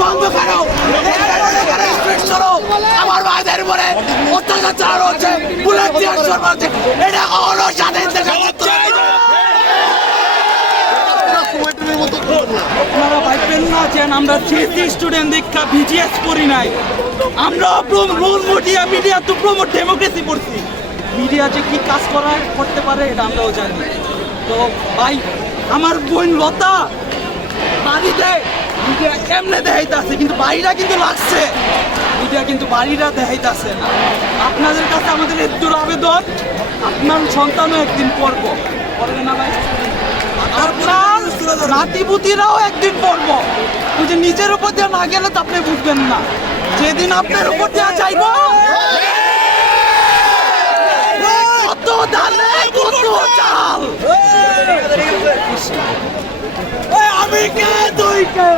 বন্ধ করো, আমার ভাইদের উপরে অত্যাচার চালানো হচ্ছে, বুলেট দিয়ে শুরু হচ্ছে, এটা কখনো স্বাধীন দেশে আপনারা ভাববেন না যে আমরা সিএসসি স্টুডেন্ট দীক্ষা বিজিএস করি নাই, আমরা মিডিয়া তো প্রমোট ডেমোক্রেসি করছি। মিডিয়া যে কি কাজ করতে পারে এটা আমরাও জানি। তো ভাই আমার বোন লতা বাড়িতে মিডিয়া এমনি দেখাইতেছে, কিন্তু বাড়িটা কিন্তু লাগছে, মিডিয়া কিন্তু বাড়িটা দেখাইতেছে না। আপনাদের কাছে আমাদের একটুর আবেদন, আপনার সন্তানও একদিন পড়বো, পড়বে না ভাই? আপনার নাতিপুতিরাও একদিন পড়বো। ওই যে নিজের উপর দিয়ে না গেলে তো আপনি বুঝবেন না, যেদিন আপনার উপর দিয়ে চাইবো কত ধানে কত চাল, আমি কে তুই কে?